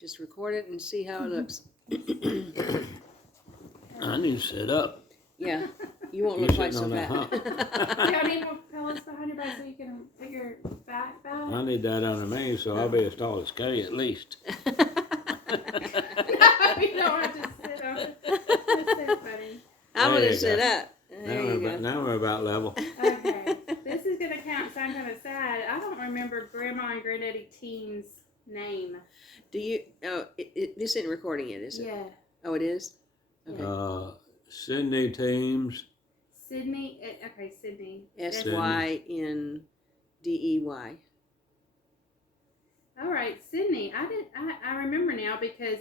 Just record it and see how it looks. I need to sit up. Yeah, you won't You look quite so sitting on fat. that Do y'all need more pillows behind your back so you can put your back back? I need that under me, so I'll be as tall as Kay at least. No, you don't have to sit on it. That's so funny. I'm There gonna you sit go. up. There you go. Now we're about level. Okay, this is gonna count, so I'm kind of sad. I don't remember Grandma and Granddaddy Team's name. Do you? Oh, this isn't recording it, is it? Yeah, Oh, it is. Okay. Sydney teams. Sydney. Okay, Sydney. Syndey. All right, Sydney. I remember now because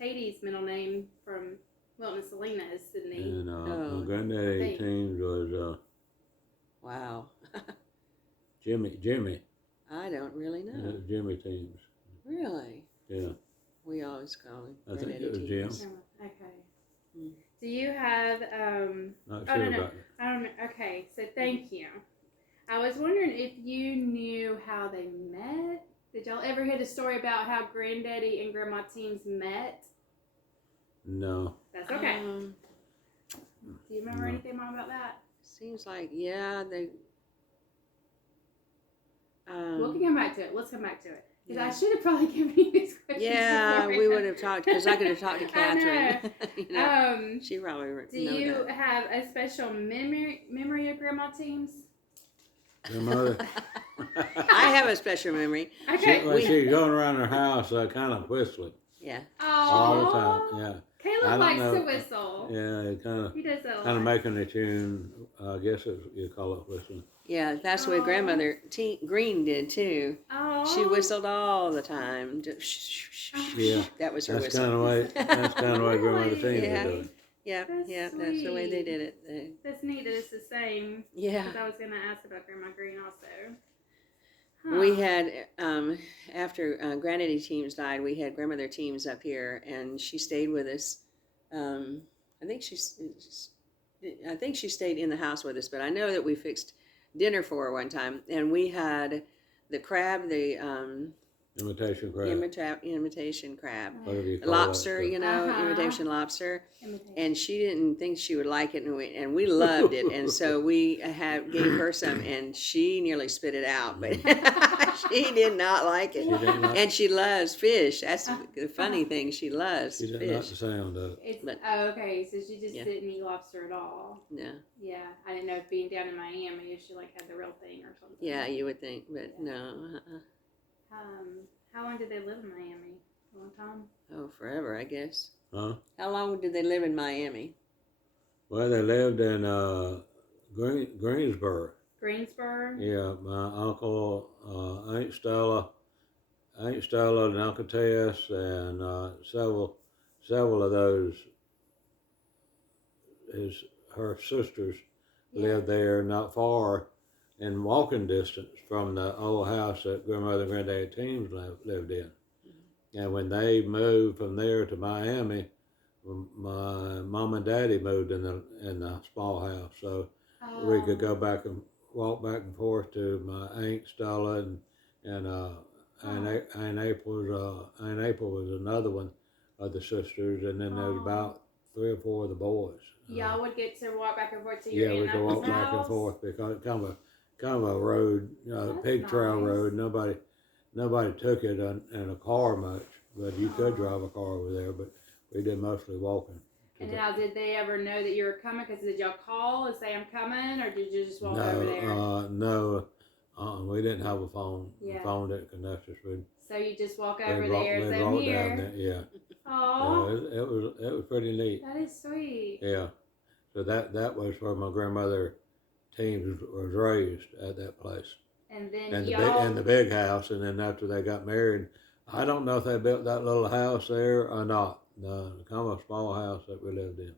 Katie's middle name from Wilton and Selena is Sydney. And Oh. my granddaddy Thanks. teams was Wow. Jimmy. I don't really know. Jimmy teams. Really? Yeah. We always call him. I think Granddaddy it was Teens. Jim. Oh, okay. Mm. Do you have Not Oh, sure no. about it. I don't know. Okay, so thank you. I was wondering if you knew how they met. Did y'all ever hear the story about how Granddaddy and Grandma Teams met? No. That's okay. Do you remember no. anything more about that? Seems like they. We'll come back to it. Let's come back to it. Because Yeah. I should have probably given you these questions. Yeah, we would have talked because I could have talked to I Catherine. you know, know. she probably would Do know you that. have a special memory of Grandma Teams? Your mother. I have a special memory. Okay. When she's going around her house, kind of whistling Yeah. all the Aww. time. Yeah. I Caleb don't likes know. to whistle. Yeah, it kind of He does that a lot. making a tune. I guess you call it whistling. Yeah, that's what Aw. grandmother Green did too. Aww. She whistled all the time. Just shh, shh, shh, shh. Yeah. That was her That's whistle. kind of way. That's kind of way grandmother Really? teams Yeah. would do it. Yeah, That's yeah, that's the way they sweet. did it. That's neat that it's the same. Yeah. Because I was going to ask about Grandma Green also. We Huh. had, after Granddaddy Teams died, we had Grandmother Teams up here, and she stayed with us. I think she stayed in the house with us, but I know that we fixed dinner for her one time, and we had the crab, the Imitation crab. imitation crab, Whatever you call lobster, that you know, Uh-huh. imitation lobster. Imitation. And she didn't think she would like it, and we loved it, and so we gave her some, and she nearly spit it out, but she did not like it. She didn't like- And she loves fish. That's the funny thing. She loves She didn't like the fish. sound of it. It's, But- okay, so she just Yeah. didn't eat lobster at all. No. Yeah, I didn't know if being down in Miami if she like had the real thing or something. Yeah, you would think, but no. How long did they live in Miami? A long time. Oh, forever, I guess. Huh? How long did they live in Miami? Well, they lived in Greensboro. Greensboro. Yeah, my uncle, Aunt Stella, and Uncle Tess, and several of those, her sisters lived there, not far, in walking distance from the old house that Grandmother and Granddaddy Teams lived in. And when they moved from there to Miami, my mom and daddy moved in the small house, so we could go back and walk back and forth to my Aunt Stella and Aunt April was another one of the sisters, and then there was about 3 or 4 of the boys. Y'all would get to walk back and forth to your Yeah, we aunt could and walk uncle's back and house? forth because it's kind of a road, That's pig trail nice. road. Nobody took it in a car much, but you could drive a car over there. But we did mostly walking. And now, did they ever know that you were coming? Because did y'all call and say I'm coming, or did you just walk over there? No, we didn't have a phone. Yeah. The phone didn't connect us. So you just walk We over walked- there and we say I'm walked down here. there, yeah. Aw, It was pretty neat. that is sweet. Yeah. So that was where my grandmother Teams was raised, at that place. And then And y'all. the big house, and then after they got married, I don't know if they built that little house there or not. No, kind of a small house that we lived in.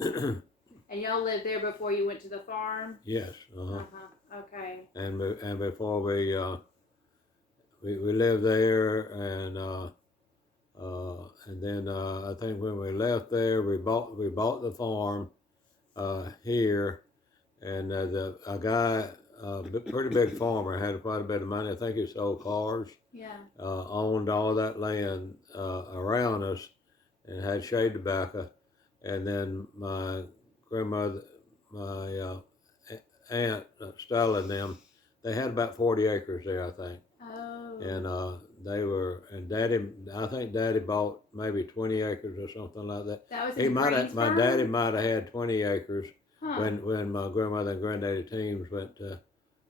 Yeah. And y'all lived there before you went to the farm. Yes, Okay. and before we lived there, and then I think when we left there, we bought the farm here, and a guy pretty big farmer, had quite a bit of money. I think he sold cars, Yeah. owned all that land around us, and had shade tobacco. And then my grandmother, my aunt Stella and them, they had about 40 acres there, I think. Oh. And they were, and Daddy, I think Daddy bought maybe 20 acres or something like that. That was He in might have, my Greensboro? daddy might have had 20 acres Huh. when my grandmother and granddaddy teams went to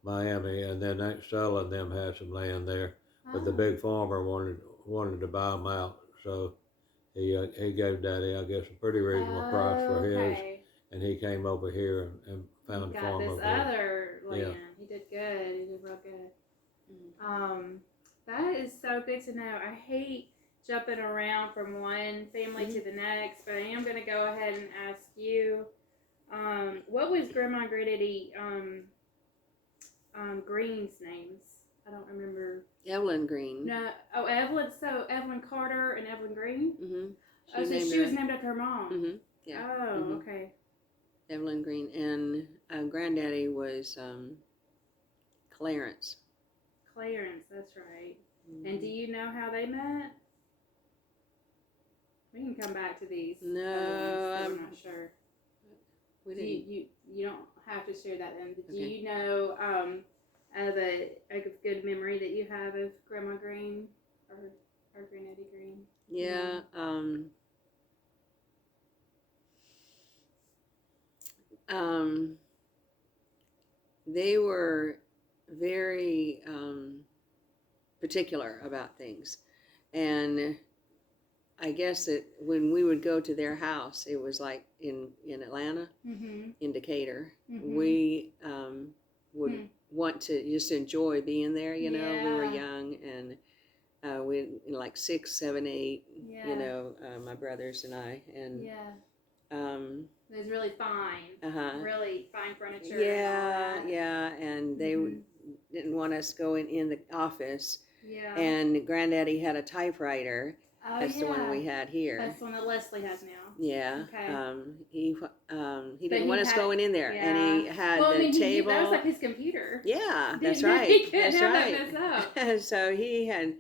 Miami, and then Aunt Stella and them had some land there, but the Oh. big farmer wanted to buy them out, so he gave Daddy, I guess, a pretty reasonable price for his, Okay. and he came over here and found He a got farm this over here. other land. Yeah. He did good. He did real good. Mhm. That is so good to know. I hate jumping around from one family to the next, but I am going to go ahead and ask you, what was Grandma and Granddaddy Green's names? I don't remember. Evelyn Green. No, oh, Evelyn. So Evelyn Carter and Evelyn Green. Mm-hmm. Oh, so she was named after her mom. Mm-hmm. Yeah. Oh, Mhm. okay. Evelyn Green, and granddaddy was Clarence. Clarence, that's right. Mhm. And do you know how they met? We can come back to these. No, other ones, 'cause I'm not sure. We Do didn't. you don't have to share that then. But do Okay. you know of a good memory that you have of Grandma Green or Granddaddy Green? Yeah. They were very particular about things, and I guess that when we would go to their house, it was like in Atlanta, Mm-hmm. in Decatur. Mhm. We would Hmm. want to just enjoy being there. We were Yeah. young, and we like 6, 7, 8. Yeah. My brothers and I, and Yeah. um, It was really fine. Really fine furniture. yeah, And all that. yeah, and they Mhm. didn't want us going in the office. Yeah. And Granddaddy had a typewriter. Oh, That's the one yeah. we had here. That's the one that Leslie has now. Yeah. Okay. He But didn't he want us had- going in there, and he had well, the I mean, table. that was like his computer. Yeah, that's Didn't- right. he couldn't That's have right. that messed up. So he had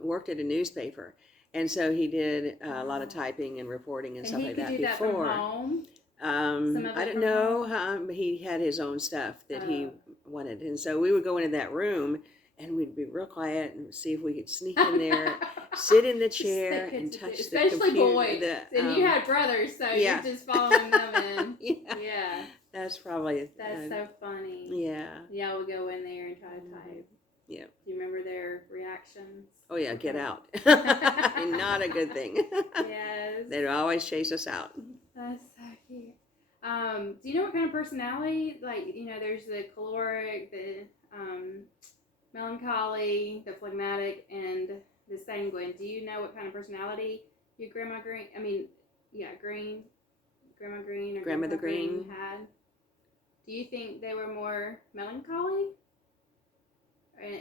worked at a newspaper, and so he did a lot of Oh. typing and reporting and And stuff he like could that do that before. from home. Some of I it don't from know. home? He had his own stuff that he Oh. wanted, and so we would go into that room, and we'd be real quiet and see if we could sneak in there, sit in the chair, and touch the Especially computer. boys. And you had brothers, so yeah. you're just following them in. Yeah, Yeah. that's probably. That's so funny. Yeah. Yeah, we'll go in there and try to type. Yeah. Do you remember their reactions? Oh yeah, get out. Not a good thing. Yes. They'd always chase us out. That's so cute. Do you know what kind of personality? Like, there's the choleric, the melancholy, the phlegmatic, and the sanguine. Do you know what kind of personality your Grandma Green? Grandma Green or Grandmother Grandpa Green Green. had. Do you think they were more melancholy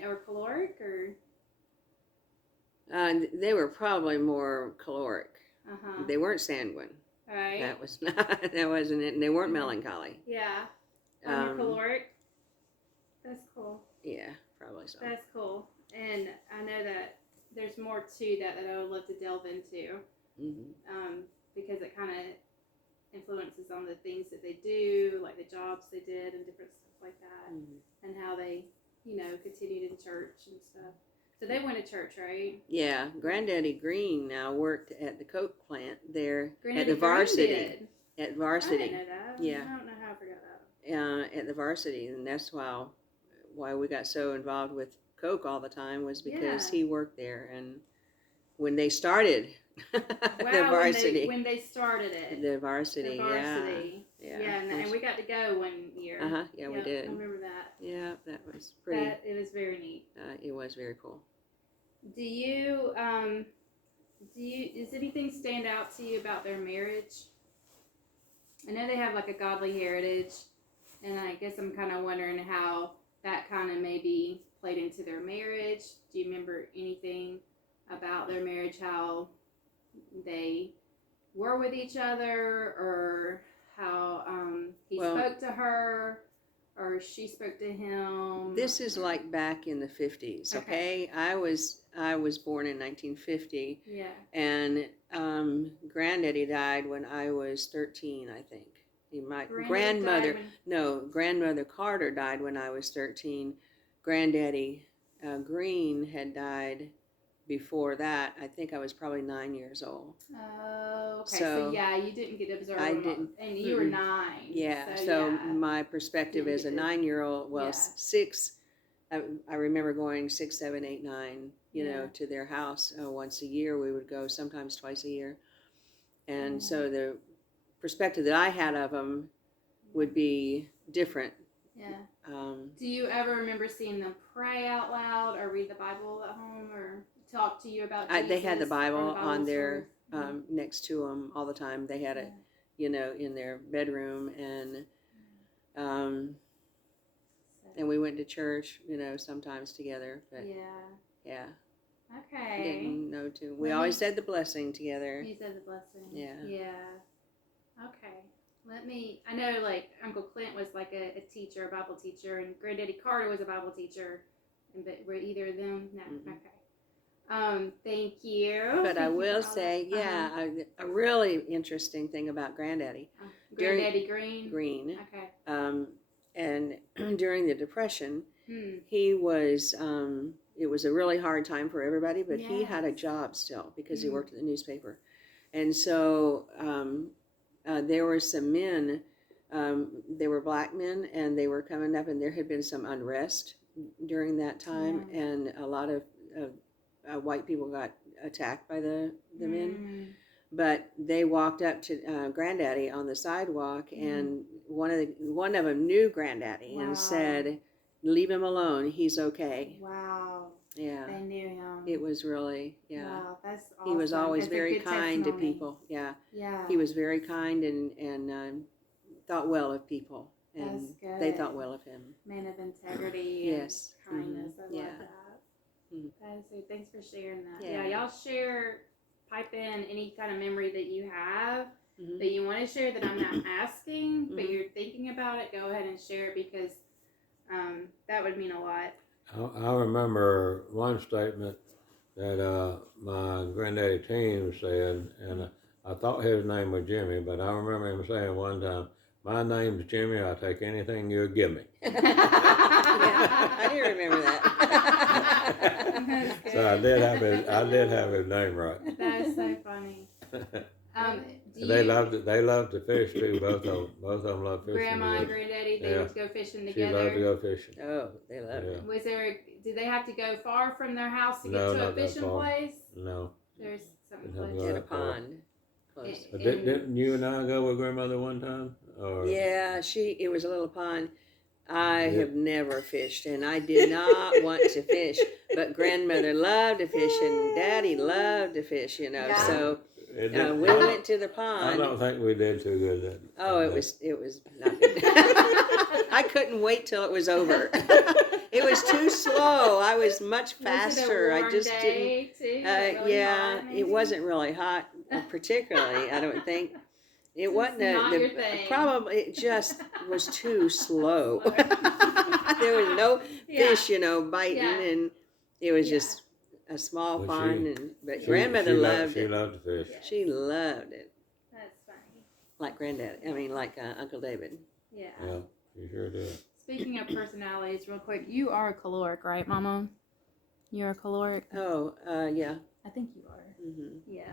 or choleric or? They were probably more caloric. Uh-huh. They weren't sanguine. All right. That was not. That wasn't it. And they weren't Mhm. melancholy. Yeah. More Um, caloric. That's cool. Yeah, probably so. That's cool. And I know that there's more to that I would love to delve into, Hmm. because it kind of influences on the things that they do, like the jobs they did and different stuff like that, and how they, continued in church and stuff. So they went to church, right? Yeah, Granddaddy Green now worked at the Coke plant there Granddaddy at the varsity. Green did. At I varsity. didn't know that. Yeah. I don't know how I forgot that. At the varsity, and that's why we got so involved with Coke all the time was because Yeah. he worked there. And when they started Wow, the varsity, when they started it. the varsity, The varsity. yeah, Yeah, and we got to go one year. yeah, we Yep, did. I remember that. Yeah, that was pretty. It was very neat. It was very cool. Do you does anything stand out to you about their marriage? I know they have like a godly heritage, and I guess I'm kind of wondering how that kind of maybe played into their marriage. Do you remember anything about their marriage, how they were with each other, or how he Well- spoke to her, or she spoke to him? This is like back in the 50s, okay? I was born in 1950, Yeah. and Granddaddy died when I was 13, I think. My Granddaddy grandmother, died grandmother Carter died when I was 13. Granddaddy Green had died before that. I think I was probably 9 years old. Oh, okay. So, So yeah, you didn't get to observe I them, didn't. and you were 9. Yeah, So, so yeah. my perspective Didn't as a get to- 9-year-old, well, yeah. 6, I remember going 6, 7, 8, 9, you Yeah. know, to their house once a year. We would go sometimes twice a year. And Yeah. so the perspective that I had of them would be different. Yeah. Um, Do you ever remember seeing them pray out loud or read the Bible at home or talk to you about Jesus? they had the or Bible on their, stories? next to them all the time. They had it, you know, in their bedroom, and we went to church, you know, sometimes together. But yeah. Okay. Didn't know to. We Let always me- said the blessing together. You said the blessing. Yeah. Yeah. Okay. I know like Uncle Clint was like a teacher, a Bible teacher, and Granddaddy Carter was a Bible teacher. But were either of them? No. Mhm. Okay. Thank you. But I Thank you will for all say, that. a really interesting thing about Granddaddy Granddaddy Green. Green, Okay. and during the Depression, Hmm. he was. It was a really hard time for everybody, but he had a Yes. job still because he Mm. worked at the newspaper, and so there were some men. They were black men, and they were coming up, and there had been some unrest during that time, Yeah. and a lot of white people got attacked by the men. Mm. But they walked up to Granddaddy on the sidewalk, and one of them knew Granddaddy Wow. and said, "Leave him alone. He's okay." Wow. Yeah, They knew him. it was really Wow, that's awesome. He was always That's a very good kind to testimony. people. Yeah, Yeah. he was very kind and thought well of people, and That's good. they thought well of him. Man of integrity Yes. and kindness. Mhm. I love Yeah. that. Mhm. That is good. Thanks for sharing that. Yeah. Y'all pipe in any kind of memory that you have Mhm. that you want to share that I'm not asking, but Mhm. you're thinking about it. Go ahead and share it because that would mean a lot. I remember one statement that my granddaddy Team said, and I thought his name was Jimmy, but I remember him saying one time, "My name's Jimmy. I'll take anything you'll give me." Yeah, I do remember that. That's So I good. did have his name right. That is so funny. Do They you- loved to fish too. Both of them love fishing. Grandma and together. Granddaddy, they Yeah. would go fishing She together. loved to go fishing. Oh, they loved Yeah. it. Did they have to go far from their house to get No, to a not that fishing far. place? No. There's something Didn't have to close. go At a that far. pond. Close. But didn't you and I go with grandmother one time? Or Yeah, it was a little pond. I Yeah. have never fished, and I did not want to fish, but grandmother loved to fish, and daddy loved to fish, you know, Yeah. so it we didn't- went to the I pond. don't think we did too good. It was not good. I couldn't wait till it was over. It was too slow. I was much faster. I just didn't. Yeah, it wasn't really hot, particularly. I don't think it It's wasn't. not your thing. Probably it just was too slow. There was no fish, you know, biting, Yeah. and it was Yeah. just a small Well, pond. But grandmother loved She it. loved to fish. Yeah. She loved it, That's funny. like granddad. I mean, like Uncle David. Yeah. Yeah, she sure did. Speaking of personalities, real quick, you are a caloric, right, Mama? You're a caloric? Oh, yeah. I think you are. Hmm. Yeah.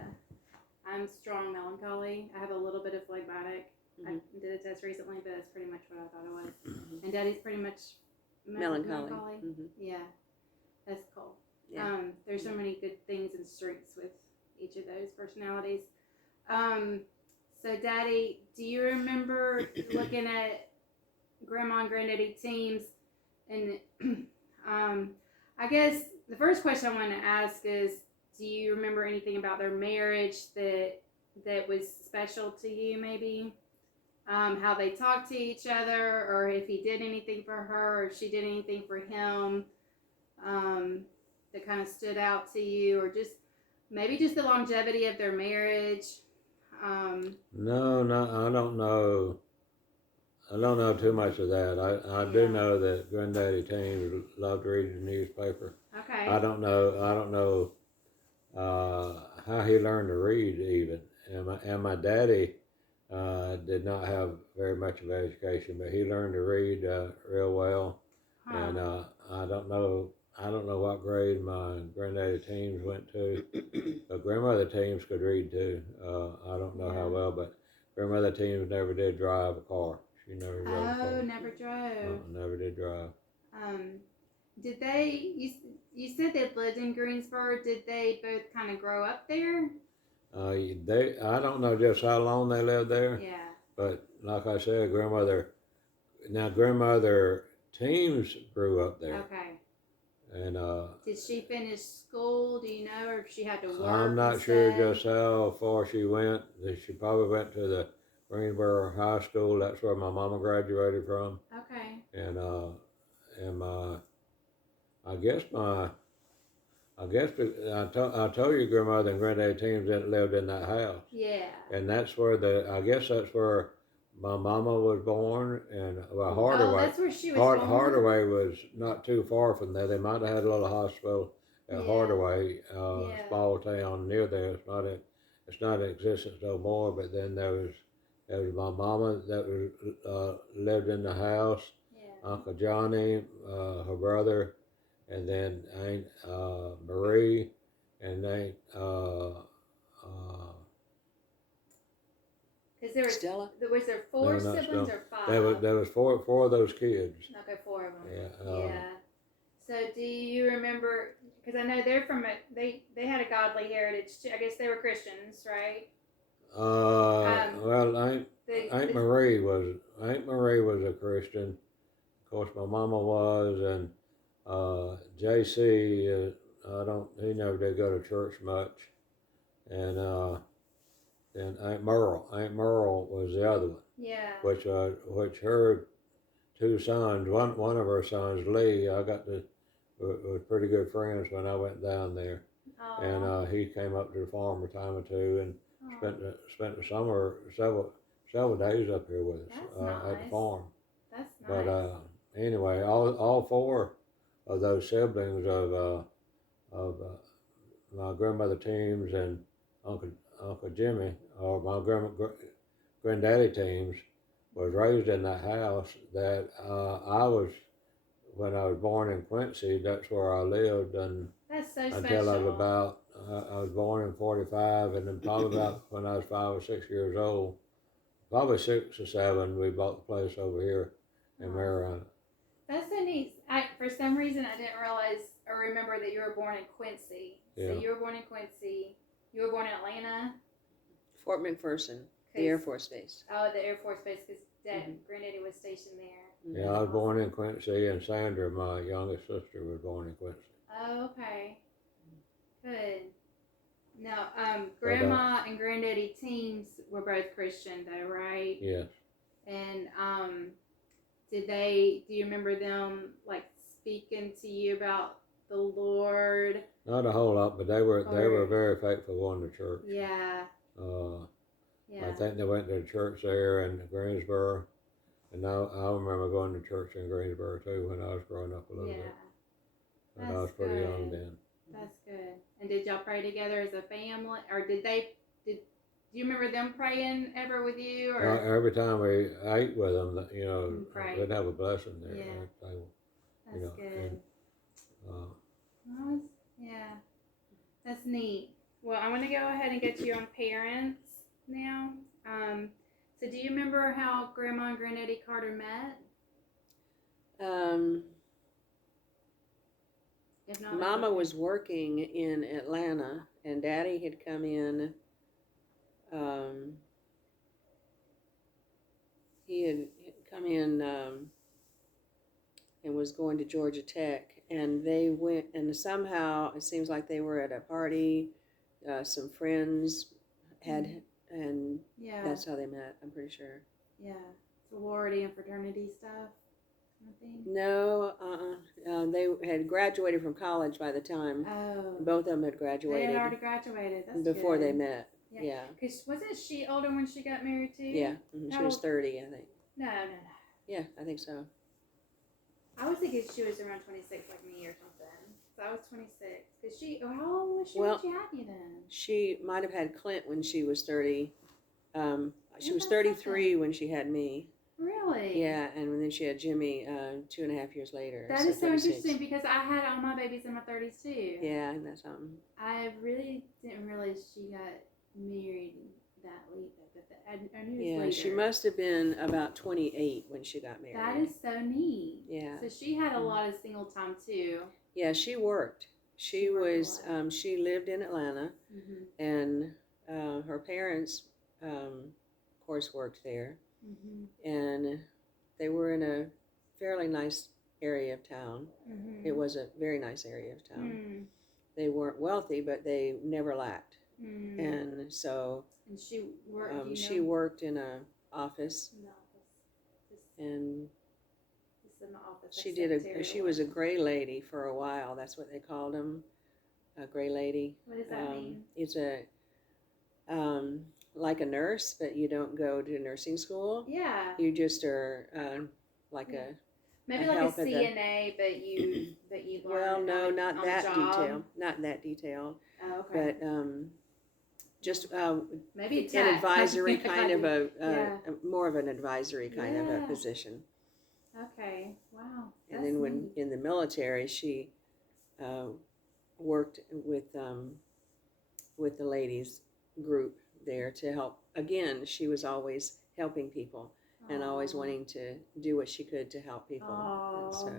I'm strong melancholy. I have a little bit of phlegmatic. I Mhm. did a test recently, but that's pretty much what I thought it was. Mhm. And Daddy's pretty much Melancholy. melancholy. Yeah. That's cool. Yeah. There's so many good things and strengths with each of those personalities. So Daddy, do you remember looking at Grandma and Granddaddy teams? And I guess the first question I want to ask is, do you remember anything about their marriage that was special to you, maybe? How they talked to each other, or if he did anything for her, or if she did anything for him, that kind of stood out to you, or just maybe just the longevity of their marriage. No, I don't know. I don't know too much of that. I do Yeah. know that Granddaddy Teams loved reading the newspaper. Okay. I don't know how he learned to read even. And my daddy did not have very much of an education, but he learned to read real well. Huh. And I don't know what grade my Granddaddy Teams went to, but Grandmother Teams could read too. I don't know how Yeah. well, but Grandmother Teams never did drive a car. She never drove a car. Oh, never drove. Never did drive. Did they? You said they lived in Greensboro. Did they both kind of grow up there? I don't know just how long they lived there, Yeah. but like I said, Grandmother Teams grew up there. Okay. And Did she finish school? Do you know, or if she had to work? I'm not and sure stuff? just how far she went. She probably went to the Greensboro High School. That's where my mama graduated from. Okay. And I told you Grandmother and Granddaddy Teams lived in that house. Yeah. And that's where that's where my mama was born, and Hardaway. Oh, that's where she was born. Hardaway was not too far from there. They might have had a little hospital at Yeah. Hardaway, Yeah. small town near there. It's not in existence no more. But then there was my mama that was lived in the house. Yeah. Uncle Johnny, her brother, and then Aunt Marie, and Aunt Because Stella? was there four No, not siblings Stella. or five? There was four of those kids. Okay, four of them. Yeah. Yeah. So do you remember? Because I know they're from they had a godly heritage too. I guess they were Christians, right? Well, Aunt Marie was a Christian. Of course, my mama was, and JC. He never did go to church much, and then Aunt Merle was the other one. Yeah. Which her two sons, one of her sons, Lee, was pretty good friends when I went down there, Aww. and he came up to the farm a time or two and spent the summer several days up here with us at the farm. That's nice. But anyway, all four of those siblings of my grandmother Teams and Uncle Jimmy, or my granddaddy Teams, was raised in that house that when I was born in Quincy. That's where I lived, and that's so until I was I was born in 45, and then probably about when I was 5 or 6 years old, probably 6 or 7, we bought the place over here in Marion. That's so neat. For some reason, I didn't realize or remember that you were born in Quincy. Yeah. So you were born in Quincy. You were born in Atlanta. Fort McPherson, the Air Force Base. Oh, the Air Force Base, because Granddaddy was stationed there. Yeah, I was born in Quincy, and Sandra, my youngest sister, was born in Quincy. Oh, okay. Good. Now, Grandma and Granddaddy Teams were both Christian, though, right? Yes. And do you remember them like speaking to you about the Lord? Not a whole lot, but they were very faithful going to church. Yeah. I think they went to church there in Greensboro, and I remember going to church in Greensboro too when I was growing up a little bit. But I was pretty young then. That's good. And did y'all pray together as a family, or do you remember them praying ever with you? Or Every time we ate with them, we'd have a blessing there. Yeah. That's good. That's neat. Well, I want to go ahead and get you on parents now. So do you remember how Grandma and Granddaddy Carter met? If not, Mama was working in Atlanta, and Daddy had come in. He had come in and was going to Georgia Tech, and they went, and somehow it seems like they were at a party. Some friends had, and that's how they met. I'm pretty sure. Yeah, sorority and fraternity stuff. No, they had graduated from college by the time. Oh. Both of them had graduated. They had already graduated. That's before good. they met. Yeah. Because wasn't she older when she got married too? Yeah. She was 30, I think. No. Yeah, I think so. I was thinking she was around 26 like me or something. So I was 26. Cause how old was she Well, when she had you then? She might have had Clint when she was 30. She Yeah, was that's 33 something. when she had me. Really? Yeah, and then she had Jimmy 2.5 years later. That is so 36. interesting because I had all my babies in my 30s too. Yeah, and that's something. I really didn't realize she got married that late. I knew it was Yeah, later. she must have been about 28 when she got married. That is so neat. Yeah. So she had a lot of single time too. Yeah, she worked. She worked a lot. she lived in Atlanta, Mm-hmm. and her parents, of course, worked there. Mm-hmm. And they were in a fairly nice area of town. Mm-hmm. It was a very nice area of town. Mm-hmm. They weren't wealthy, but they never lacked. Mm-hmm. And so And she worked. she worked in a office, in the office. and Just in the office. she like did secretarial she was a work. gray lady for a while. That's what they called them, a gray lady. What does that mean? It's a like a nurse, but you don't go to nursing school. Yeah. You just are like a Maybe a like a help at the- CNA, but you well, learn no, on not the that job. detail, not that detailed, Oh, okay. but just Maybe an tech. advisory kind of Yeah. more of an advisory kind of a Yeah. position. Okay. Wow. And then when in the military, she worked with the ladies group there to help. Again, she was always helping people and always wanting to do what she could to help people. And so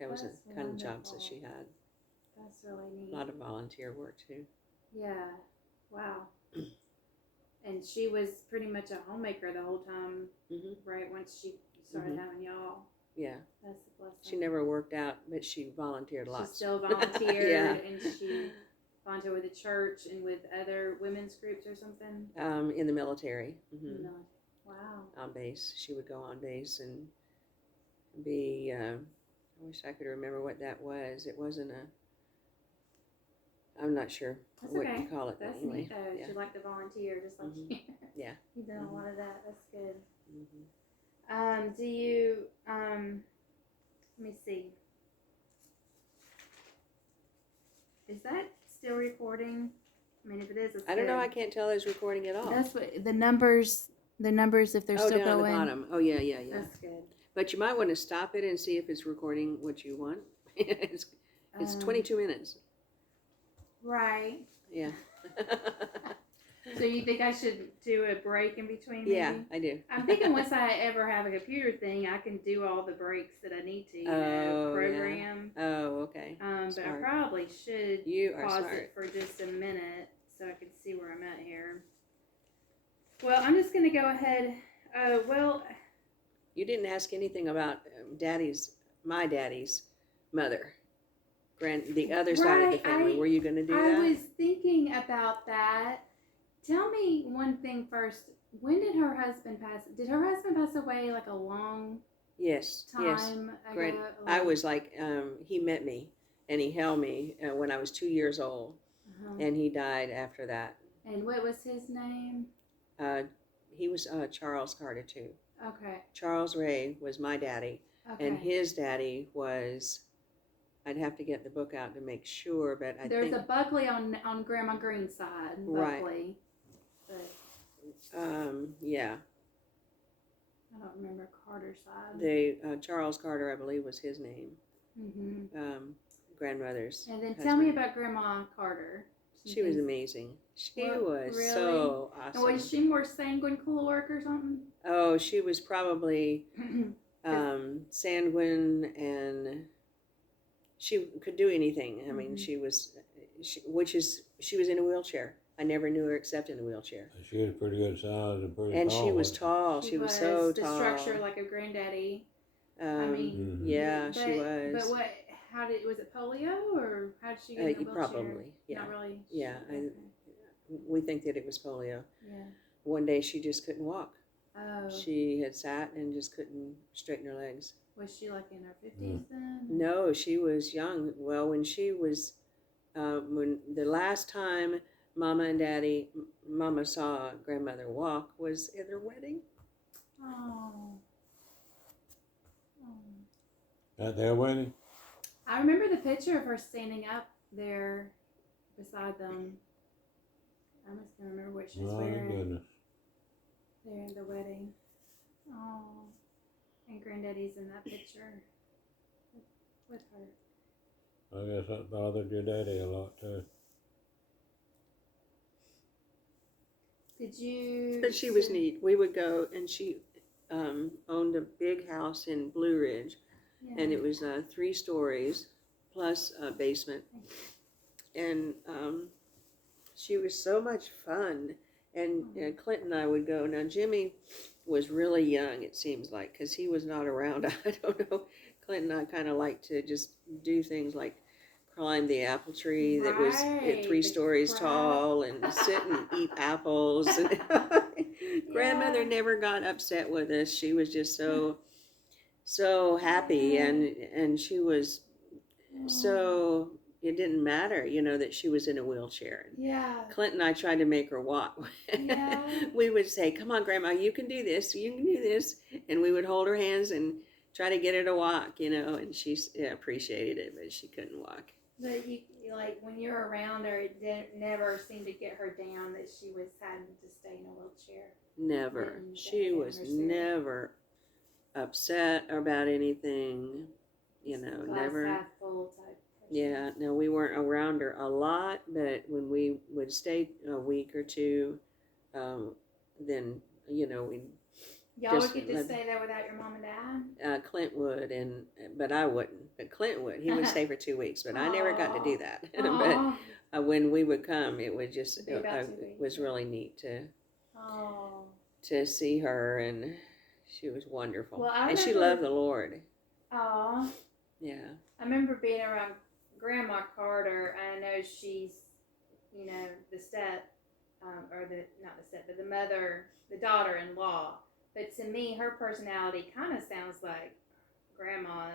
that was the That's kind of jobs that wonderful. she had. That's really neat. A lot of volunteer work too. Yeah. Wow. And she was pretty much a homemaker the whole time, right? Once she started having y'all. Yeah. That's the blessing. She never worked out, but she volunteered lots. She still volunteered, Yeah. and she volunteered with the church and with other women's groups or something. In the military. No. Wow. On base, she would go on base and be. I wish I could remember what that was. It wasn't a. I'm not sure That's what okay. you call it. That's anyway. neat though. Yeah. She liked to volunteer just like you. Yeah. You've done a lot of that. That's good. Mm-hmm. Do you let me see. Is that still recording? I mean, if it is, it's I don't know. good. I can't tell there's recording at all. That's what the numbers. The numbers, if they're still down going. at the bottom. Oh yeah. That's good. But you might want to stop it and see if it's recording what you want. it's 22 minutes. Right. Yeah. So you think I should do a break in between? Maybe? Yeah, I do. I'm thinking once I ever have a computer thing, I can do all the breaks that I need to, program. Yeah. Oh, okay. But I Smart. probably should You are pause smart. it for just a minute so I can see where I'm at here. Well, I'm just going to go ahead. You didn't ask anything about my daddy's mother, the other side of the family. Were you going to do that? I was thinking about that. Tell me one thing first. When did her husband pass? Did her husband pass away like a long Yes. time ago? I was like, he met me and he held me when I was 2 years old, and he died after that. And what was his name? He was Charles Carter too. Okay. Charles Ray was my daddy, and his daddy was. I'd have to get the book out to make sure, but I There's think a Buckley on Grandma Green's side. Right. Buckley. But yeah. I don't remember Carter's side. Charles Carter, I believe, was his name. Mm-hmm. Grandmother's. And then husband. tell me about Grandma Carter. She was amazing. She was really? so awesome. And was she more sanguine caloric or something? Oh, she was probably sanguine, and she could do anything. I mean, she was in a wheelchair. I never knew her except in a wheelchair. She was pretty good size and pretty And tall. she was tall. She was so the tall. structure like a granddaddy. I mean, yeah, she was. But was it polio, or how did she get in a wheelchair? Probably, yeah. Not really. Yeah, Okay. we think that it was polio. Yeah. One day she just couldn't walk. Oh. She had sat and just couldn't straighten her legs. Was she like in her 50s then? No, she was young. Well, when she was, when the last time Mama saw grandmother walk was at her wedding. Oh. At their wedding? I remember the picture of her standing up there beside them. I must not remember what she was My wearing. goodness. There in the wedding. Oh, and Granddaddy's in that picture with her. I guess that bothered your daddy a lot too. Did you? But she was neat. We would go, and she owned a big house in Blue Ridge, Yeah. and it was 3 stories plus a basement. And she was so much fun. And Clint and I would go. Now, Jimmy was really young, it seems like, because he was not around. I don't know. Clint and I kind of like to just do things like climb the apple tree that was Right, 3 the stories crab. tall and sit and eat apples. And Grandmother Yeah. never got upset with us. She was just so happy, and she was so, it didn't matter, that she was in a wheelchair. Yeah. Clint and I tried to make her walk. Yeah. We would say, "Come on, Grandma, you can do this, you can do this." And we would hold her hands and try to get her to walk, and she appreciated it, but she couldn't walk. But you like when you're around her, it never seemed to get her down that she was having to stay in a wheelchair. Never. Didn't She they was understand? never upset about anything, Glass never. half full type person. Yeah, no, we weren't around her a lot, but when we would stay a week or two, then, we'd Y'all just would get to let- stay there without your mom and dad? Clint would, but I wouldn't. But Clint would. He would stay for 2 weeks, but I never got to do that. Aw. But when we would come, it would just Be about 2 it weeks, was yeah. really neat Oh. to see her, and she was wonderful. Well, I and she remember- loved the Lord. Aw. Yeah. I remember being around Grandma Carter, and I know she's, the step, or not the step, but the mother, the daughter-in-law. But to me, her personality kind of sounds like Grandma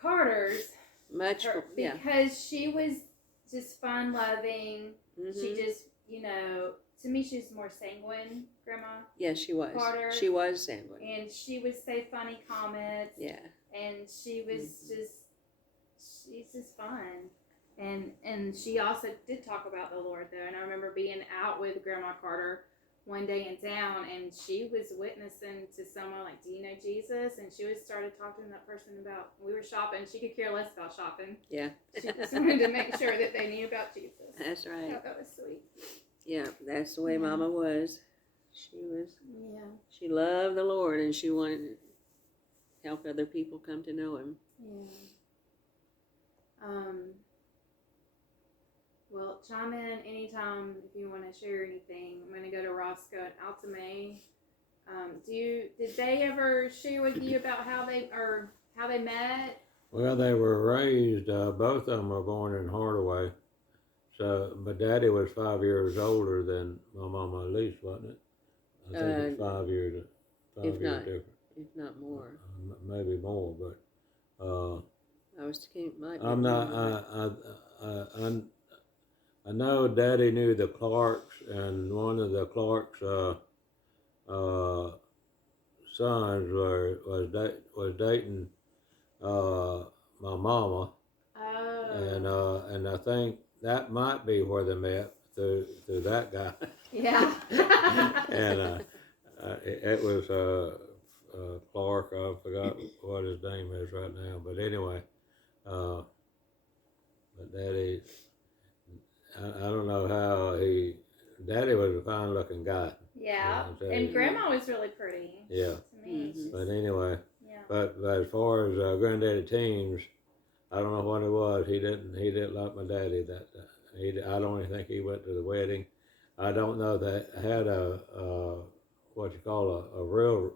Carter's. Much. Yeah. Because she was just fun-loving. Mhm. She just, to me, she's more sanguine, Grandma. Yeah, she was. Carter. She was sanguine. And she would say funny comments. Yeah. And she was she's just fun. And she also did talk about the Lord, though. And I remember being out with Grandma Carter one day in town, and she was witnessing to someone like, "Do you know Jesus?" And she started talking to that person about, we were shopping. She could care less about shopping. Yeah. She just wanted to make sure that they knew about Jesus. That's I right. thought that was sweet. Yeah, that's the way Yeah. Mama was. She was. Yeah. She loved the Lord, and she wanted to help other people come to know Him. Yeah. Well, chime in anytime if you want to share anything. I'm going to go to Roscoe and Altamay. Did they ever share with you about how they met? Well, they were raised, both of them were born in Hardaway. So, but Daddy was 5 years older than my mama, at least, wasn't it? I think it's 5 years, if not. different. If not more. Maybe more, but I was thinking it might be I'm not. more. I know Daddy knew the Clarks, and one of the Clarks' sons was dating my mama, Oh. and I think that might be where they met through that guy. Yeah. And it was Clark. I forgot what his name is right now, but anyway, but Daddy. I don't know how Daddy was a fine looking guy. Yeah. I'll tell And you. Grandma was really pretty. Yeah. To me. Mhm. But anyway, Yeah. but as far as Granddaddy Teams, I don't know what it was. He didn't like my daddy that. I don't even think he went to the wedding. I don't know that had what you call a real.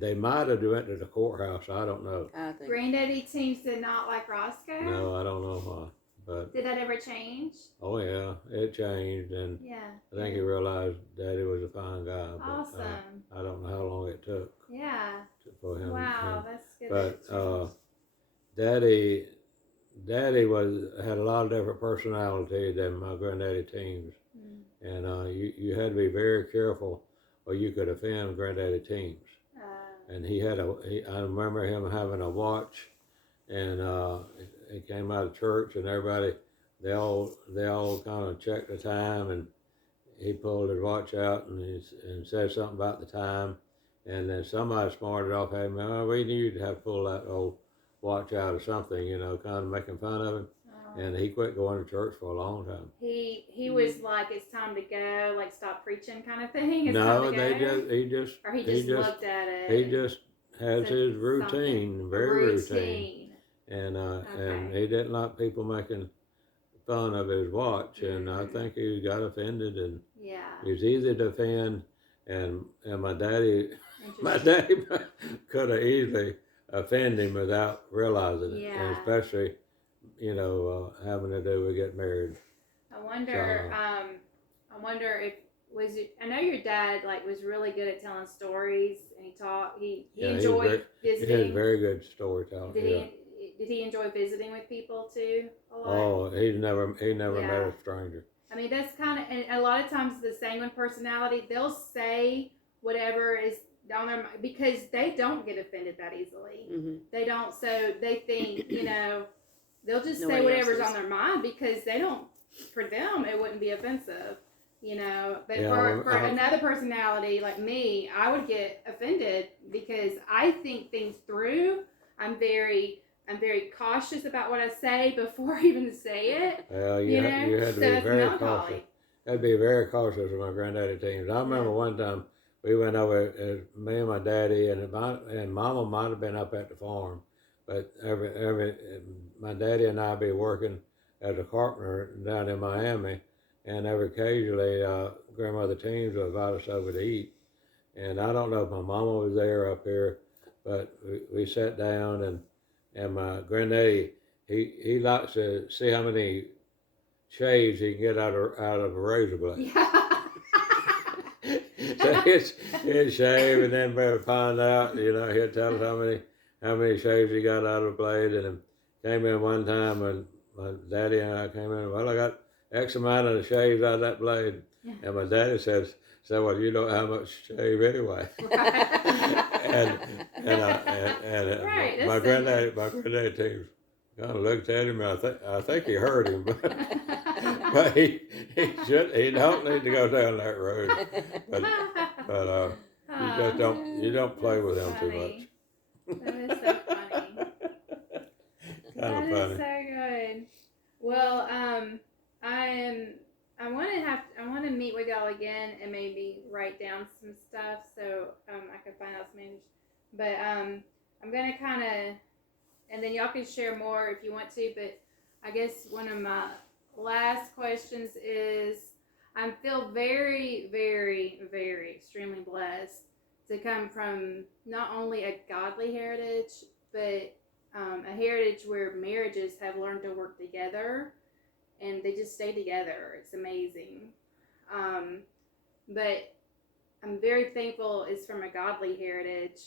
They might have went to the courthouse. I don't know. I think. Granddaddy Teams did not like Roscoe? No, I don't know why. But Did that ever change? oh yeah, it changed, and Yeah. I think he realized Daddy was a fine guy. But, Awesome. I don't know how long it took Yeah. for him. Wow, that's good. But that Daddy had a lot of different personality than my Granddaddy Teams, changed. and you had to be very careful, or you could offend Granddaddy Teams. and I remember him having a watch, and he came out of church, and everybody, they all kind of checked the time, and he pulled his watch out and said something about the time, and then somebody smarted off at him. Oh, we knew you'd have to pull that old watch out or something, kind of making fun of him. And he quit going to church for a long time. He was like, it's time to go, like stop preaching kind of thing. It's No, time to go? he just Looked at it. He just has his routine, very routine. And he didn't like people making fun of his watch, and I think he got offended, and he was easy to offend, and my daddy could have easily offended him without realizing it, and especially having to do with getting married. I wonder if I know your dad was really good at telling stories, and he enjoyed visiting. He had very good storytelling. Did he enjoy visiting with people too a lot? Oh, he never met a stranger. I mean, that's kind of, and a lot of times the sanguine personality, they'll say whatever is on their mind because they don't get offended that easily. Mm-hmm. They don't, so they think, they'll just say whatever's on their mind because they don't, for them, it wouldn't be offensive, But for another personality like me, I would get offended because I think things through. I'm very cautious about what I say before I even say it. Well, you had to be very cautious. You had to be very cautious with my granddaddy teams. I remember one time we went over, me and my daddy, and Mama might have been up at the farm, but my daddy and I be working as a carpenter down in Miami, and occasionally grandmother teams would invite us over to eat. And I don't know if my mama was there up here, but we sat down, and my granddaddy, he likes to see how many shaves he can get out of a razor blade. Yeah. So he'd shave, and then we'd find out, he'd tell us how many shaves he got out of a blade. And came in one time, and my daddy and I came in, well, I got X amount of shaves out of that blade. Yeah. And my daddy said, well, you don't have much shave anyway. Right. and my granddaddy team kind of looked at him, and I think he heard him, but he don't need to go down that road. But you don't play with him too much. That is so funny. That is so good. Well, I want to meet with y'all again and maybe write down some stuff so I can find out some English. But I'm gonna kind of, and then y'all can share more if you want to. But I guess one of my last questions is, I feel very, very, very extremely blessed to come from not only a godly heritage, but a heritage where marriages have learned to work together and they just stay together. It's amazing. But I'm very thankful it's from a godly heritage,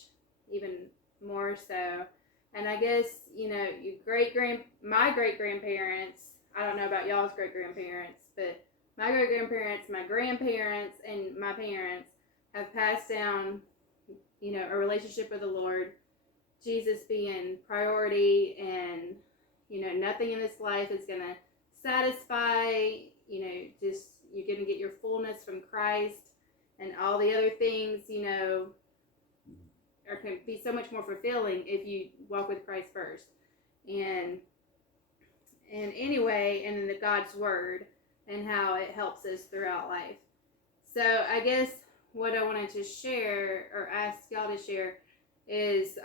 even more so. And I guess, my great-grandparents, I don't know about y'all's great-grandparents, but my great-grandparents, my grandparents, and my parents have passed down, a relationship with the Lord, Jesus being priority, and, nothing in this life is going to satisfy, just you're going to get your fullness from Christ, and all the other things, can be so much more fulfilling if you walk with Christ first. And anyway, and in the God's Word, and how it helps us throughout life. So I guess what I wanted to share, or ask y'all to share, is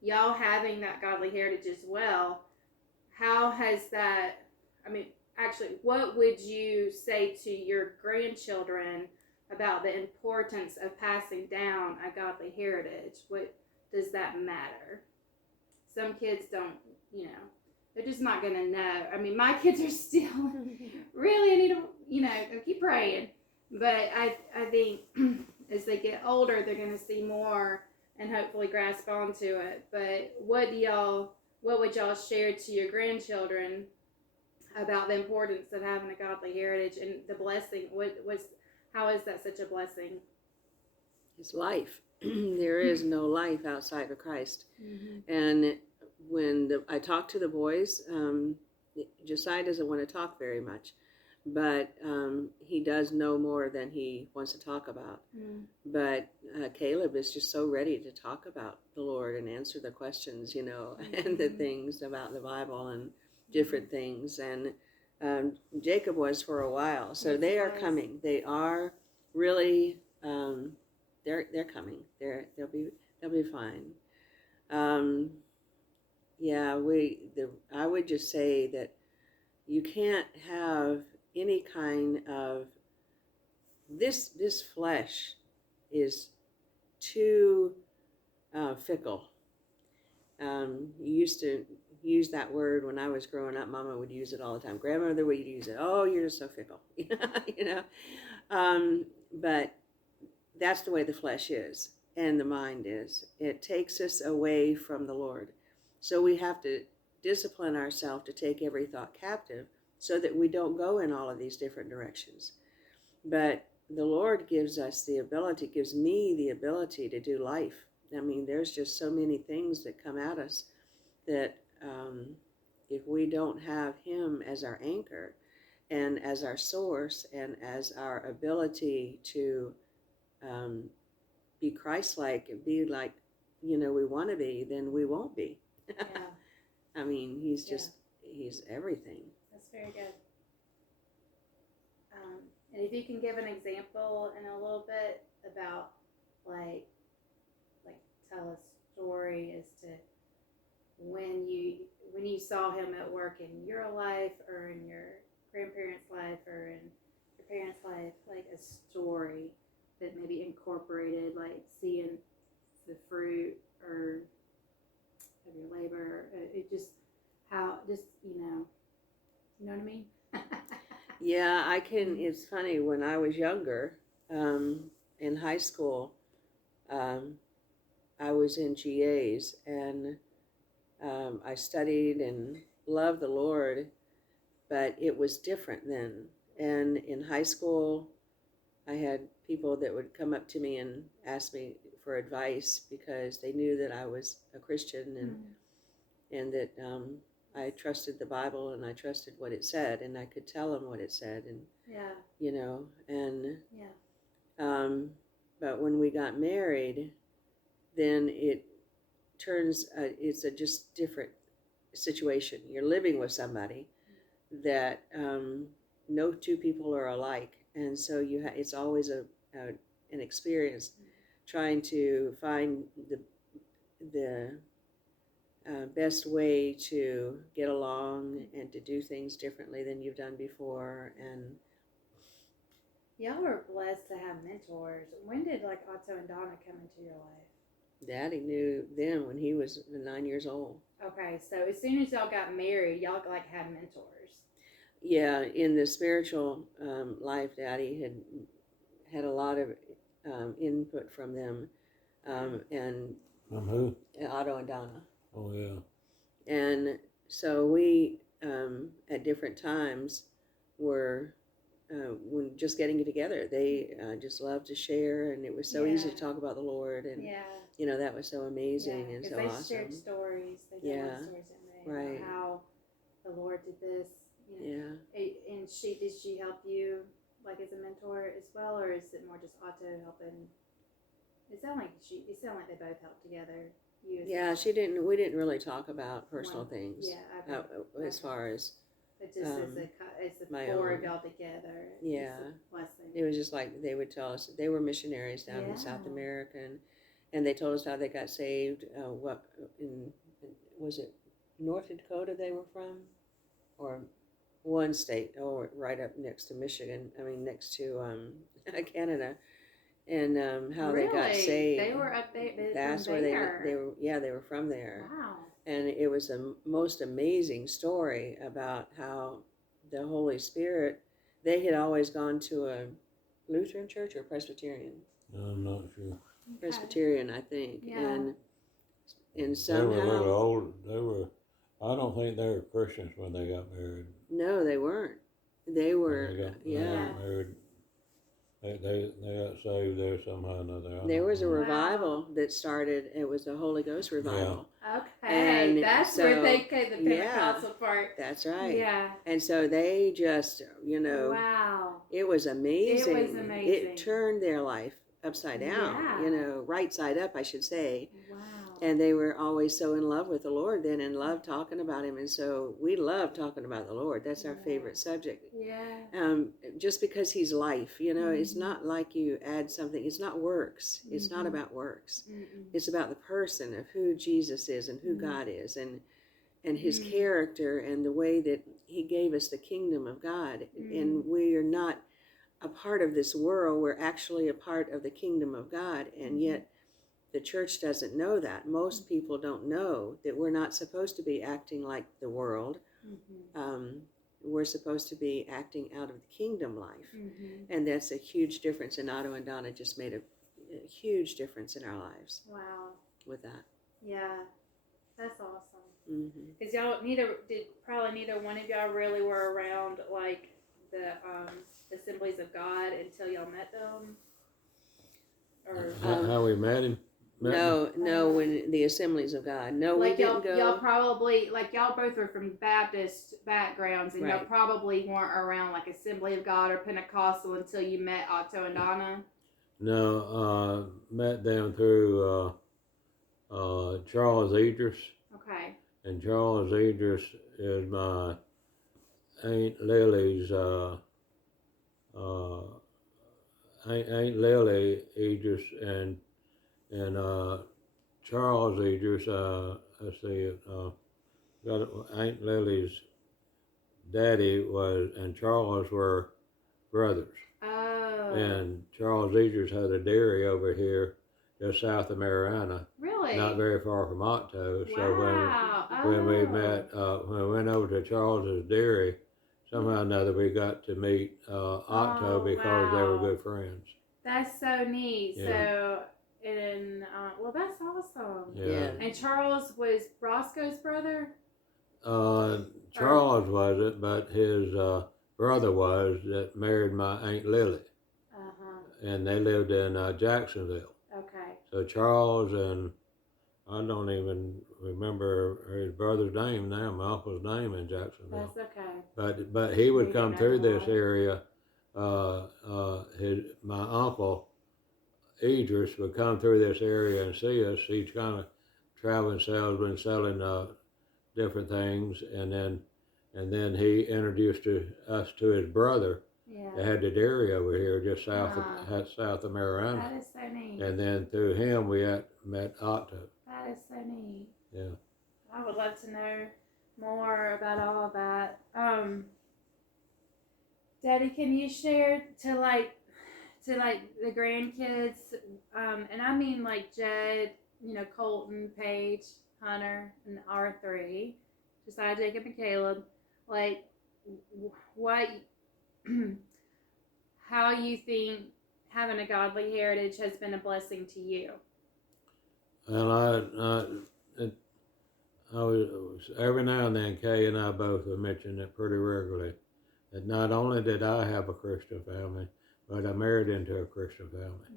y'all having that godly heritage as well. How has that, what would you say to your grandchildren about the importance of passing down a godly heritage? What does that matter? Some kids don't, they're just not going to know. My kids are still really, I need to, keep praying. But I think as they get older, they're going to see more and hopefully grasp onto it. But what would y'all share to your grandchildren about the importance of having a godly heritage and the blessing? How is that such a blessing? is life. There is no life outside of Christ. Mm-hmm. And when I talk to the boys, Josiah doesn't want to talk very much, but he does know more than he wants to talk about. Mm. But Caleb is just so ready to talk about the Lord and answer the questions, and the things about the Bible and different things. And Jacob was for a while. So they are coming. They are really, they're coming. They'll be fine. I would just say that you can't have any kind of this flesh is too fickle. You used to use that word when I was growing up. Mama would use it all the time. Grandmother would use it. Oh, you're just so fickle, But that's the way the flesh is and the mind is. It takes us away from the Lord. So we have to discipline ourselves to take every thought captive so that we don't go in all of these different directions. But the Lord gives me the ability to do life. I mean, there's just so many things that come at us that if we don't have Him as our anchor and as our source and as our ability to be Christ-like and be like, we want to be, then we won't be. Yeah. I mean, He's everything. That's very good. And if you can give an example in a little bit about, like tell a story as to when you saw Him at work in your life or in your grandparents' life or in your parents' life, like a story that maybe incorporated, like seeing the fruit or of your labor. It just you know what I mean? Yeah, I can. It's funny, when I was younger, in high school, I was in GAs, and I studied and loved the Lord, but it was different then. And in high school, I had people that would come up to me and ask me for advice because they knew that I was a Christian and that I trusted the Bible and I trusted what it said, and I could tell them what it said, and but when we got married, then it turns it's a just different situation. You're living with somebody that no two people are alike, and so it's always an experience trying to find the best way to get along and to do things differently than you've done before. And y'all were blessed to have mentors. When did Otto and Donna come into your life? Daddy knew them when he was 9 years old. Okay, so as soon as y'all got married, y'all had mentors. Yeah, in the spiritual life, Daddy had a lot of input from them, and From who? Otto and Donna. Oh, yeah. And so we, at different times, were when just getting together. They just loved to share, and it was so easy to talk about the Lord, and that was so amazing and so they awesome. Shared stories. They told stories in there about how the Lord did this. And did she help you as a mentor as well, or is it more just Otto helping? It sounded like they both helped together. She didn't. We didn't really talk about personal things. Yeah. Okay. As far as. But just as the four of y'all together. Yeah. Blessing. It was just like they would tell us they were missionaries down in South America, and they told us how they got saved. Was it North Dakota they were from, or one state? Oh, right up next to Michigan. I mean, next to Canada. And how they got saved. They were up there. That's where they were. Yeah, they were from there. Wow. And it was a most amazing story about how the Holy Spirit. They had always gone to a Lutheran church or Presbyterian. I'm not sure. Okay. Presbyterian, I think. Yeah. And somehow they were a little old. I don't think they were Christians when they got married. No, they weren't. They were. They got married. They got saved there somehow or another. There was a know. revival that started. It was a Holy Ghost revival. Okay, And that's where they came, the yeah. Pentecostal part. That's right. Yeah. And so they just, Wow. it was amazing. It was amazing. It turned their life upside down, Yeah. right side up, I should say. Wow. And they were always so in love with the Lord then and loved talking about Him. And so we love talking about the Lord. That's our favorite subject. Yeah. Just because He's life, it's not like you add something. It's not works. It's not about works. It's about the person of who Jesus is and who God is and His character and the way that He gave us the kingdom of God. And we are not a part of this world. We're actually a part of the kingdom of God. And yet the church doesn't know that. Most people don't know that we're not supposed to be acting like the world. We're supposed to be acting out of the kingdom life. And that's a huge difference. And Otto and Donna just made a huge difference in our lives. Wow. With that. Yeah. That's awesome. Because y'all probably neither one of y'all really were around like the Assemblies of God until y'all met them. Or how we met him? No, when the Assemblies of God. No, like we didn't go. Y'all probably, like y'all both were from Baptist backgrounds, and y'all Right. probably weren't around like Assembly of God or Pentecostal until you met Otto and Donna. No, met them through Charles Idris. Okay. And Charles Idris is my Aunt Lily's Aunt Lily Idris and Charles Idris. Let's see, Aunt Lily's daddy and Charles were brothers. Oh. And Charles Idris had a dairy over here just south of Mariana. Really? Not very far from Otto. Wow. So when we met, when we went over to Charles's dairy, somehow or another we got to meet Otto because they were good friends. That's so neat. Yeah. So, well, that's awesome. Yeah. And Charles was Roscoe's brother? Charles wasn't, but his brother was that married my Aunt Lily. And they lived in Jacksonville. Okay. So Charles and I don't even remember his brother's name now, my uncle's name in Jacksonville. That's okay. But he would come through this area. My uncle Idris would come through this area and see us. He's kind of traveling salesman, selling different things, and then he introduced us to his brother. Yeah. They had the dairy over here just south of Mariana. That is so neat. And then through him we met Otto. That is so neat. Yeah. I would love to know more about all of that. Daddy, can you share to the grandkids, and I mean like Jed, Colton, Paige, Hunter, and R3, Josiah, Jacob, and Caleb, like what, how you think having a godly heritage has been a blessing to you? Well, I was every now and then Kay and I both would mention it pretty regularly. That not only did I have a Christian family, but I married into a Christian family.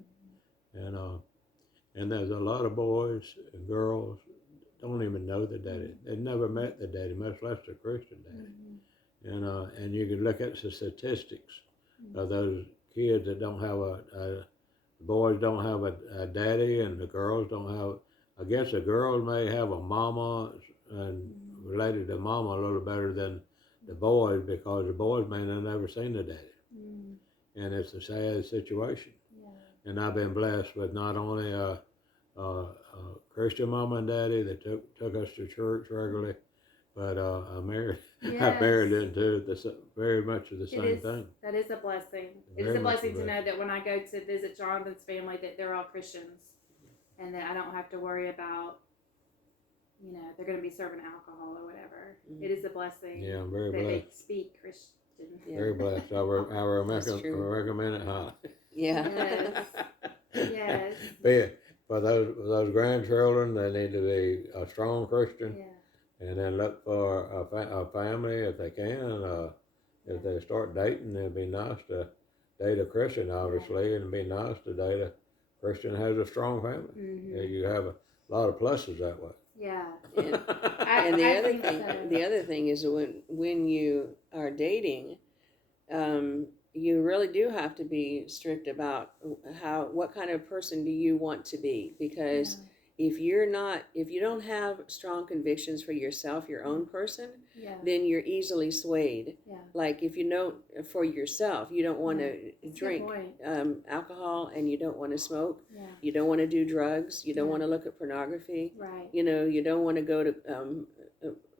And there's a lot of boys and girls don't even know the daddy. They've never met the daddy, much less the Christian daddy. And you can look at the statistics of those kids that don't have the boys don't have a daddy, and the girls don't have. I guess the girls may have a mama and related to mama a little better than the boys, because the boys may have never seen the daddy. And it's a sad situation. Yeah. And I've been blessed with not only a Christian mama and daddy that took us to church regularly, but I married into very much of the same thing. That is a blessing. It is a blessing to know that when I go to visit Jonathan's family that they're all Christians, and that I don't have to worry about, they're going to be serving alcohol or whatever. It is a blessing. Yeah, I'm very that blessed. They speak Christian. Yeah. Very blessed. I recommend it highly. Yeah. Yes. For those grandchildren, they need to be a strong Christian. Yeah. And then look for a family if they can. If they start dating, it'd be nice to date a Christian, obviously, and be nice to date a Christian that has a strong family. Mm-hmm. Yeah, you have a lot of pluses that way. Yeah. And the I other think thing, so. the other thing is when you are dating, you really do have to be strict about what kind of person do you want to be, because if you don't have strong convictions for yourself, your own person, then you're easily swayed. Yeah. Like if you know for yourself, you don't want to drink alcohol, and you don't want to smoke. Yeah. You don't want to do drugs. You don't want to look at pornography. Right. You don't want to go to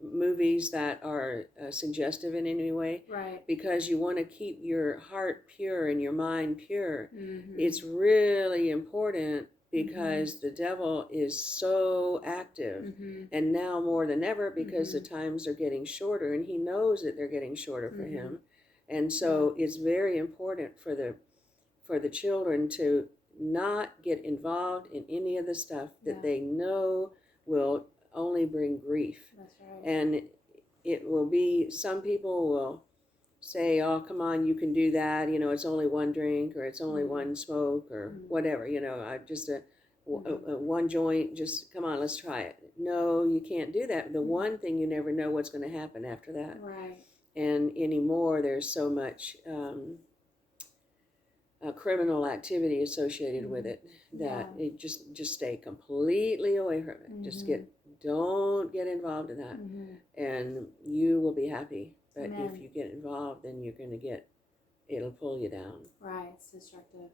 movies that are suggestive in any way. Right. Because you want to keep your heart pure and your mind pure. Mm-hmm. It's really important, because the devil is so active, and now more than ever, because the times are getting shorter, and he knows that they're getting shorter for him, and so it's very important for the children to not get involved in any of the stuff that they know will only bring grief. That's right. And it will be, some people will say, oh, come on, you can do that, it's only one drink, or it's only one smoke, or whatever, I just one joint, just come on, let's try it. No, you can't do that. The one thing, you never know what's going to happen after that. Right. And anymore, there's so much criminal activity associated with it that it just stay completely away from it. Just don't get involved in that, and you will be happy. But if you get involved, then you're going to it'll pull you down. Right, it's destructive.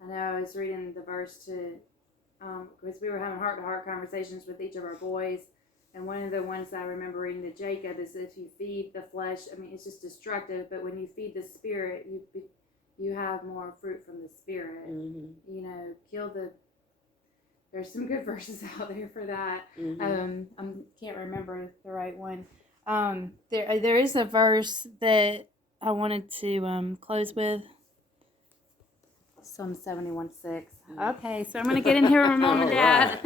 I know, I was reading the verse to, because we were having heart-to-heart conversations with each of our boys, and one of the ones I remember reading to Jacob is, if you feed the flesh, it's just destructive, but when you feed the spirit, you have more fruit from the spirit. There's some good verses out there for that. I can't remember the right one. There is a verse that I wanted to close with. Psalm 71:6. Okay, so I'm going to get in here with Mom and Dad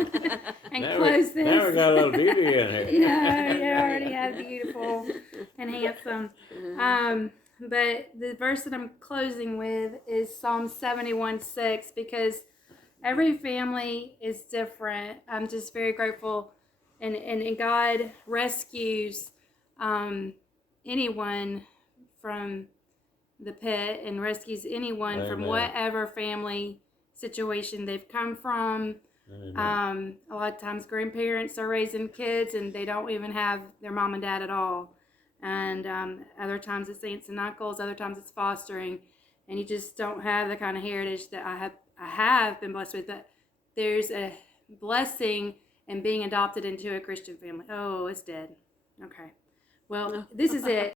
and close this. Now we got a little beauty in here. Yeah, you already have beautiful and handsome. But the verse that I'm closing with is Psalm 71:6, because every family is different. I'm just very grateful, and God rescues anyone from the pit, and rescues anyone from whatever family situation they've come from. A lot of times grandparents are raising kids and they don't even have their mom and dad at all. And other times it's aunts and uncles, other times it's fostering, and you just don't have the kind of heritage that I have been blessed with. But there's a blessing in being adopted into a Christian family. Oh, it's dead. Okay. Well, this is it.